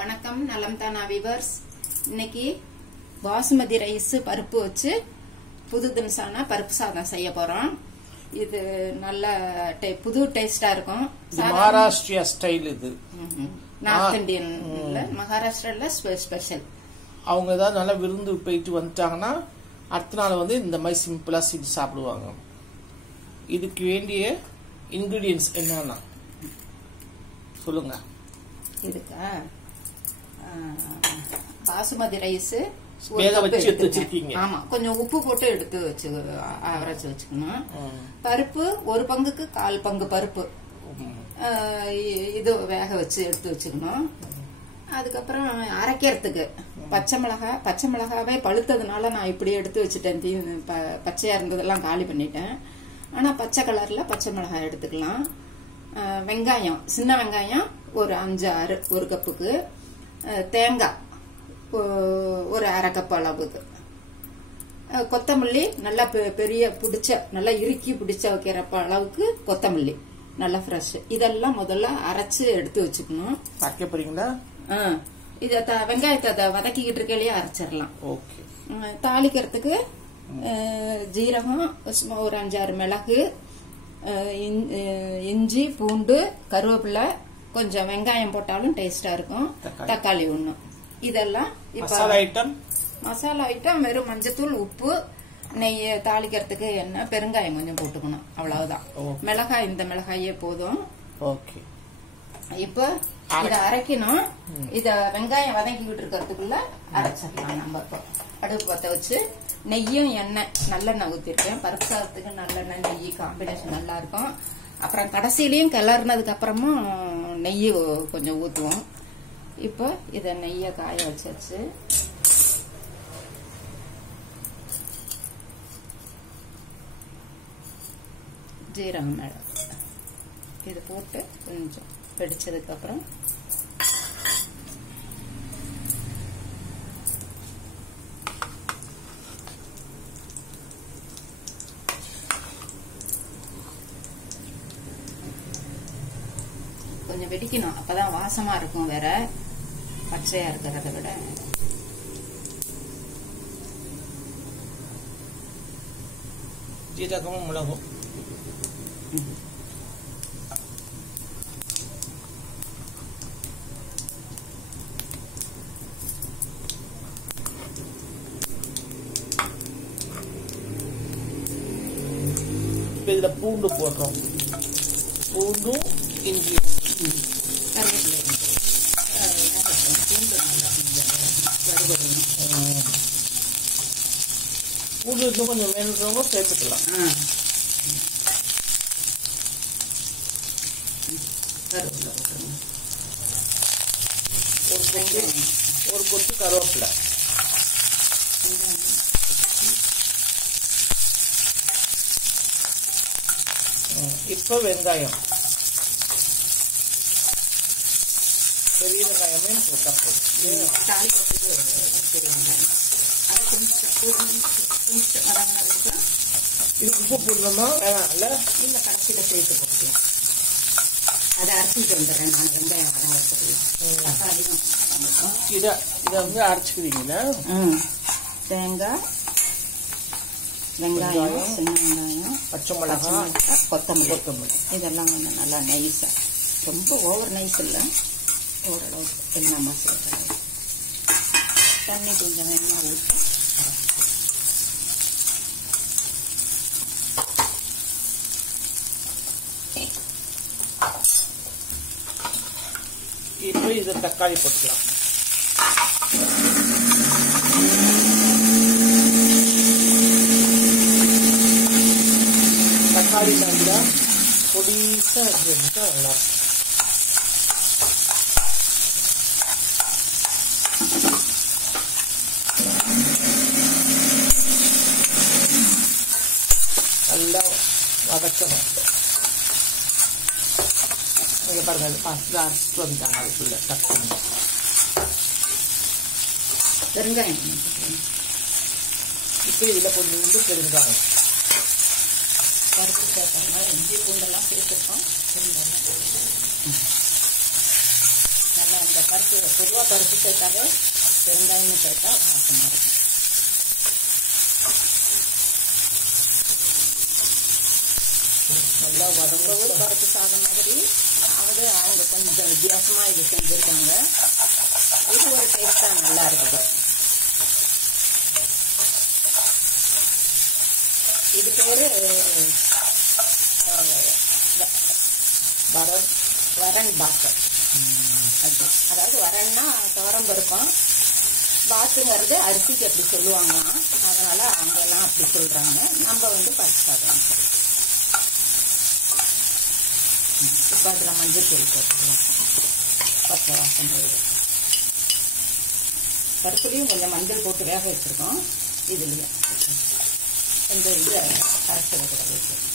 வணக்கம் நலம் தானா விவர்ஸ். இன்னைக்கு பாசுமதி ரைஸ் பருப்பு வச்சு புது தினசான பருப்பு சாதம் செய்ய போறோம். இது நல்ல புது டேஸ்டா இருக்கும். மகாராஷ்டிரா ஸ்டைல். இது நார்த் இந்தியன் மகாராஷ்டிரால ஸ்பெஷல். அவங்க ஏதாவது நல்லா விருந்து போயிட்டு வந்துட்டாங்கன்னா அடுத்த நாள் வந்து இந்த மாதிரி சிம்பிளா செஞ்சு சாப்பிடுவாங்க. இதுக்கு வேண்டிய இன்கிரீடியன்ஸ் என்னன்னா சொல்லுங்க. இதுக்கா பாசுமதி ரைஸ் வேக வச்சு எடுத்து வச்சிருக்கீங்க. ஆமா, கொஞ்சம் உப்பு போட்டு எடுத்து வச்சு அரைச்சு வச்சுக்கணும். பருப்பு ஒரு பங்குக்கு 1/4 பங்கு பருப்பு இது வேக வச்சு எடுத்து வச்சுக்கணும். அதுக்கப்புறம் அரைக்கிறதுக்கு பச்சை மிளகாவே பழுத்ததுனால நான் இப்படி எடுத்து வச்சுட்டேன். பச்சையா இருந்ததெல்லாம் காலி பண்ணிட்டேன். ஆனா பச்சை கலர்ல பச்சை மிளகாய் எடுத்துக்கலாம். வெங்காயம், சின்ன வெங்காயம் ஒரு 5-6 ஒரு கப்புக்கு. தேங்காய் ஒரு 1/2 கப் அளவுக்கு. கொத்தமல்லி நல்லா பெரிய பிடிச்ச நல்லா இறுக்கி பிடிச்ச வைக்கிற அளவுக்கு கொத்தமல்லி நல்லா ஃப்ரெஷ். இதெல்லாம் முதல்ல அரைச்சு எடுத்து வச்சுக்கணும். வைக்க போறீங்களா? இத வெங்காயத்தை வதக்கிக்கிட்டு இருக்கையிலேயே அரைச்சிடலாம். தாளிக்கிறதுக்கு ஜீரகம், ஒரு 5-6 மிளகு, இஞ்சி, பூண்டு, கருவேப்பிலை, கொஞ்சம் வெங்காயம் போட்டாலும் டேஸ்டா இருக்கும். தக்காளி ஒண்ணு. இதெல்லாம் மசாலா ஐட்டம் வெறும் மஞ்சத்தூள், உப்பு, நெய், தாளிக்கிறதுக்கு எண்ணெய், பெருங்காயம் கொஞ்சம் போட்டுக்கணும். அவ்வளவுதான். மிளகாய் இந்த மிளகாயே போதும். இப்ப இத அரைக்கணும். இத வெங்காயம் வதக்கிக்கிட்டு இருக்கிறதுக்குள்ள அரைச்சிடலாம். நம்ம இப்போ அடுப்பு பத்த வச்சு நெய்யும் எண்ணெய் நல்லெண்ணெய் ஊத்திருக்கேன். பருப்பு சாதத்துக்கு நல்லெண்ணெய் நெய் காம்பினேஷன் நல்லா இருக்கும். அப்புறம் கடைசியிலயும் கிளறினதுக்கு அப்புறமும் நெய் கொஞ்சம் ஊத்துவோம். இப்போ இத நெய்ய காய வச்சாச்சு. ஜீரகம், மிளகு இது போட்டு கொஞ்சம் வெடிச்சதுக்கு அப்புறம் கொஞ்சம் வெடிக்கணும். அப்பதான் வாசமா இருக்கும். வேற பச்சையா இருக்கிறத விட ஜீரகமும் மிளகும் இதுல பூண்டு போடுறோம். பூண்டும் இஞ்சி பூண்டு இன்னும் கொஞ்சம் வேணுன்றவங்க சேர்த்துக்கலாம். ஒரு கொத்து கருவேப்பிலை. இப்ப வெங்காயம், பெரிய வெங்காயமே போட்டா போதும். இது உப்பு போடணுமா? இல்ல கடைசியில சேர்த்து போட்டுக்கலாம். அதை அரைச்சிட்டு வந்துடுறேன் நான். வெங்காயம் வதங்கிறதுக்கு இதை வந்து அரைச்சுக்கிறீங்களா? தேங்காய், வெங்காயம், சின்ன வெங்காயம், பச்சை மிளகாய், கொத்தமல்லி இதெல்லாம் வந்து நல்லா நைஸா, ரொம்ப ஓவர் நைஸ் இல்லை, ஓரளவுக்கு எல்லாம் மசாலா. தண்ணி கொஞ்சம் வேணுமா ஊற்றி இப்போ இது தக்காளி போட்டுக்கலாம். தக்காளி நல்லா பொடிசா இருந்தா நல்லா இருக்கும். நல்லா வதக்கணும். நீங்க பாருங்க, அரைச்சிட்டு வந்துட்டாங்க. அதுக்குள்ள தக்காளி, பெருங்காயம். இப்போ இதுல கொஞ்சம் பெருங்காயம், பருப்பு சேர்த்தாங்க, இஞ்சி பூண்டெல்லாம் சேர்த்துருக்கோம். நல்லா அந்த பருப்பு பொதுவாக பருப்பு சேர்த்தாவே பெருங்காயமும் சேர்த்தா வாசமாக இருக்கும். நல்லா வதங்க பருப்பு சாதம் மாதிரி அவங்க கொஞ்சம் வித்தியாசமாக இது செஞ்சுருக்காங்க. இது ஒரு டேஸ்ட்டாக நல்லா இருக்குது. இது பேர் வரன் பாத்து. அதாவது வரன்னா துவரம்பு இருக்கும், பாத்துங்கிறது அரிசிக்கு அப்படி சொல்லுவாங்களாம். அதனால அங்கெல்லாம் அப்படி சொல்றாங்க. நம்ம பருப்பு சாதம் சொல்லி. இப்போ அதில் மஞ்சள் தூள் போட்டுக்கலாம். பச்சை வாசம் போயிடும். பருப்புலையும் கொஞ்சம் மஞ்சள் போட்டு வேக வச்சிருக்கோம். இதுலையும் இந்த இது அரைச்சதை கூட வைக்கணும்.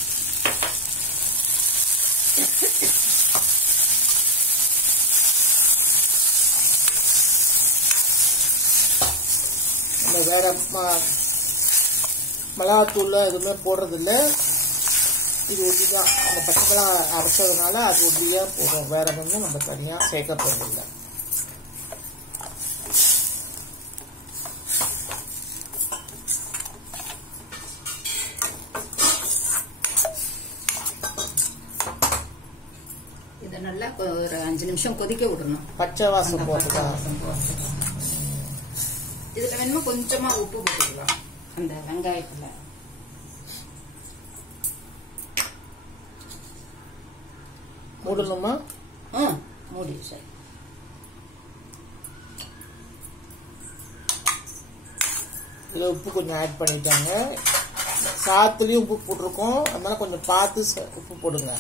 நம்ம வேற மிளகாத்தூள் எதுவுமே போடுறதில்ல. இது ஒட்டிதான் அந்த பச்சை மிளகா அரைச்சதுனால அது ஒட்டியாக போடுறோம். வேற நம்ம தனியாக சேர்க்க போறதில்லை. இதை நல்லா ஒரு 5 நிமிஷம் கொதிக்க விடணும். பச்சை வாசம் போட்டுக்கலாம். இதுல வேணுமா கொஞ்சமா உப்பு போட்டுக்கலாம். அந்த வெங்காயத்துல மூடணுமா? மூடி. சரி, இதில் உப்பு கொஞ்சம் ஆட் பண்ணிட்டாங்க. சாத்துலேயும் உப்பு போட்டிருக்கோம். அதனால கொஞ்சம் பார்த்து உப்பு போடுங்க.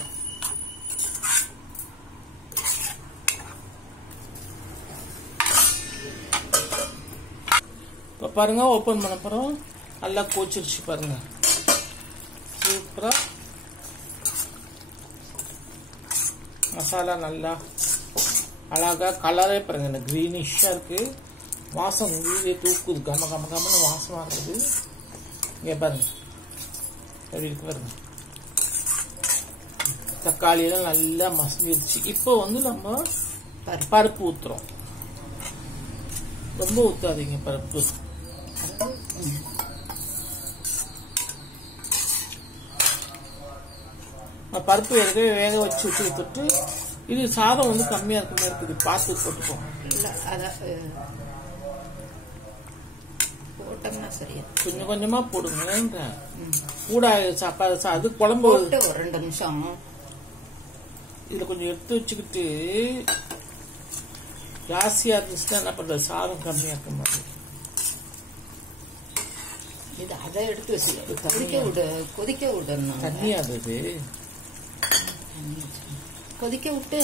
இப்போ பாருங்க, ஓப்பன் பண்ண போகிறோம். நல்லா கோச்சிருச்சு பாருங்க. சூப்பராக மசாலா நல்லா அழகா கலரே பாருங்க. இந்த கிரீனிஷாக இருக்கு. வாசம் வீடே தூக்குது. கம கம கமன்னு வாசமாக இருக்குது. இங்கே பாருங்க எப்படி இருக்கு பாருங்க. தக்காளியெல்லாம் நல்லா மசிஞ்சிருச்சு. இப்போ நம்ம பருப்பு ஊற்றுறோம். ரொம்ப ஊற்றாதீங்க பருப்பு. பருப்பு வேக வச்சு ஊற்றிட்டு இது சாதம் கம்மியா இருக்க மாதிரி இருக்குது. பார்த்து போட்டுப்போம். போட்டோம்னா சரியா கொஞ்சம் கொஞ்சமா போடுங்க. கூட சாப்பாடு அது குழம்பு ஒரு 2 நிமிஷம் இதுல கொஞ்சம் எடுத்து வச்சுக்கிட்டு ஜாஸ்தியா இருந்துச்சுன்னா என்ன பண்றது, சாதம் கம்மியா இருக்க மாதிரி. இது அதை எடுத்து வச்சு கொதிக்க விடணும். தண்ணியா அது கொதிக்க விட்டு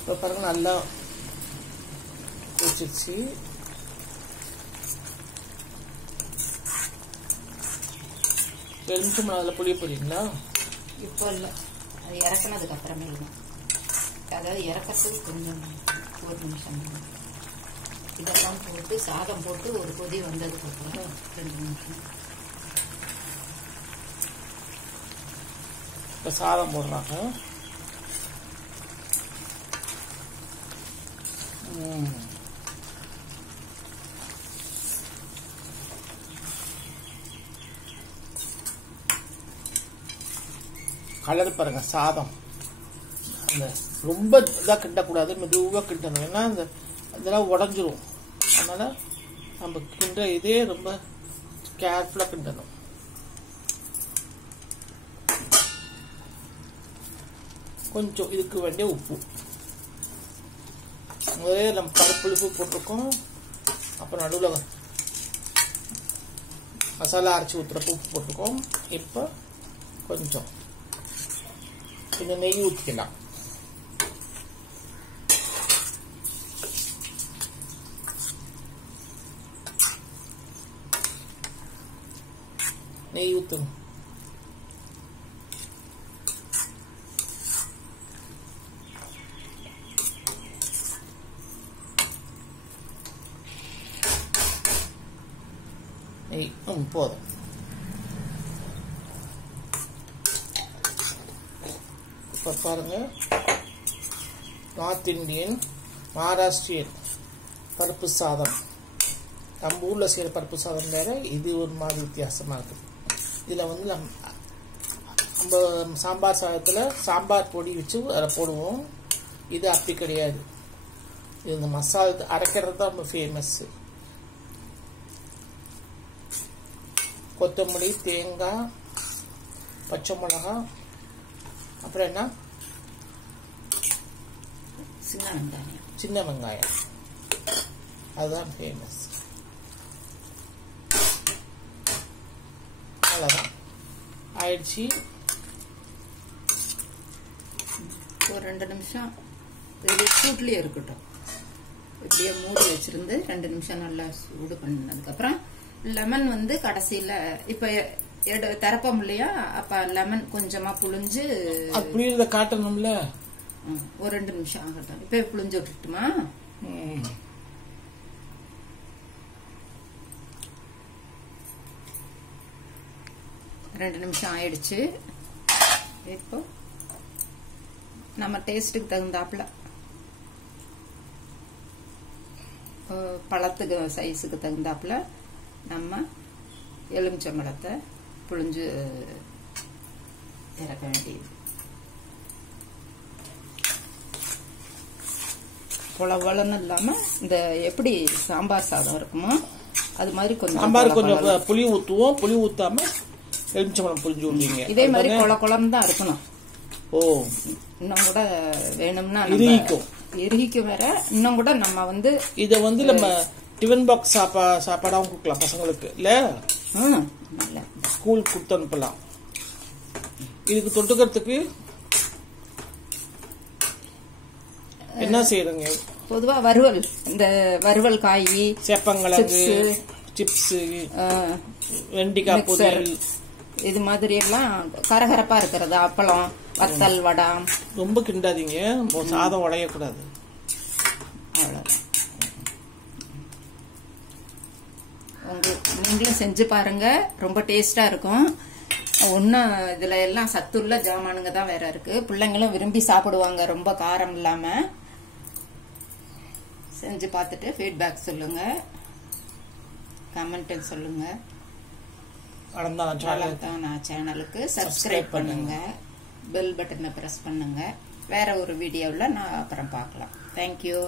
இப்போ பாருங்க நல்லா கொதிச்சிருச்சு. எலுமிச்சை மிளகாய் புளிய போறீங்களா? இப்போ இல்லை, அது இறக்குனதுக்கு அப்புறமே இல்லை. அதாவது இறக்கிறதுக்கு கொஞ்சம் 1 நிமிஷம் இதெல்லாம் போட்டு சாதம் போட்டு ஒரு கொதி வந்ததுக்கு அப்புறம் 2 நிமிஷம். இப்போ சாதம் போடுறாங்க. கலர் பாருங்க. சாதம் அந்த ரொம்ப இதாக கிண்டக்கூடாது, மெதுவாக கிண்டணும். ஏன்னா அந்த இதெல்லாம் உடஞ்சிரும். அதனால நம்ம கிண்ட இதே ரொம்ப கேர்ஃபுல்லாக கிண்டணும். கொஞ்சம் இதுக்கு வேண்டிய உப்பு முதலே நம்ம பருப்பு போட்டிருக்கோம். அப்புறம் நடுவில் மசாலா அரைச்சி ஊற்றுறப்ப உப்பு போட்டிருக்கோம். இப்போ கொஞ்சம் நெய் ஊற்றிக்கலாம். நெய் ஊற்றணும். நெய் போதும். இப்போ பாருங்க, நார்த் இந்தியன் மகாராஷ்டிரியன் பருப்பு சாதம், நம்ம ஊரில் செய்கிற பருப்பு சாதம் வேற, இது ஒரு மாதிரி வித்தியாசமாக இருக்குது. இதில் வந்து நம்ம சாம்பார் சாதத்தில் சாம்பார் பொடி வச்சு அதை போடுவோம். இது அப்படி கிடையாது. இது இந்த மசாலா அரைக்கிறது தான் ரொம்ப ஃபேமஸ்ஸு. கொத்தமல்லி, தேங்காய், பச்சை மிளகாய், அப்புறம் என்ன, சின்ன வெங்காயம், அதுதான் ஃபேமஸ். அவ்வளோதான் ஆயிடுச்சு. ஒரு 2 நிமிஷம் சூட்லேயே இருக்கட்டும். இப்படியே மூடி வச்சிருந்து 2 நிமிஷம் நல்லா சூடு பண்ணதுக்கப்புறம் லெமன் வந்து கடைசியில் இப்போ திறப்போம் இல்லையா, அப்போ லெமன் கொஞ்சமாக புளிஞ்சு புளியறத காட்டணும்ல. ஒரு 2 நிமிஷம் ஆகட்டும். இப்போ புளிஞ்சு விட்டுட்டுமா? ரெண்டு நிமிஷம் ஆயிடுச்சு. இப்போ நம்ம டேஸ்ட்டுக்கு தகுந்தாப்புல பழத்துக்கு சைஸுக்கு தகுந்தாப்புல நம்ம எலுமிச்சம்பழத்தை புழிஞ்சு இறக்க வேண்டியது. புலவலன்னு இல்லாமல் இந்த எப்படி சாம்பார் சாதம் இருக்குமோ அது மாதிரி கொஞ்சம் சாம்பார் கொஞ்சம் புளி ஊற்றுவோம். புளி ஊற்றாம எலுமிச்சம்பழம் புளிஞ்சு விடுவீங்க. இதே மாதிரி குளம் தான் இருக்கணும். ஓ, இன்னும் கூட வேணும்னா எரிக்கும் வேற. இன்னும் கூட நம்ம வந்து இதை வந்து நம்ம டிஃபன் பாக்ஸ் சாப்பாடாவும் கொடுக்கலாம் பசங்களுக்கு இல்ல, ஸ்கூல் கொடுத்து அனுப்பலாம். இதுக்கு தொட்டுக்கிறதுக்கு என்ன செய்யறங்க? பொதுவா வறுவல், இந்த வறுவல் காய், சேப்பங்கிழங்கு சிப்ஸ், வெண்டிக்காய் பொரியல், இது மாதிரி எல்லாம் கரகரப்பா இருக்கிறது. அப்பளம், வத்தல், வடம். ரொம்ப கிண்டாதீங்க, சாதம் உடையக்கூடாது. அவ்வளவுதான். நீங்களும் செஞ்சு பாருங்க, ரொம்ப டேஸ்டா இருக்கும். ஒன்னும் இதுல எல்லாம் சத்துள்ள ஜாமானுங்க தான் வேற இருக்கு. பிள்ளைங்களும் விரும்பி சாப்பிடுவாங்க, ரொம்ப காரம் இல்லாம. செஞ்சு பார்த்துட்டு ஃபீட்பேக் சொல்லுங்க, கமெண்ட் சொல்லுங்க. சேனலுக்கு சப்ஸ்கிரைப் பண்ணுங்க, பெல் பட்டனை பிரஸ் பண்ணுங்க. வேற ஒரு வீடியோவில் நான் அப்புறம் பார்க்கலாம். தேங்க்யூ.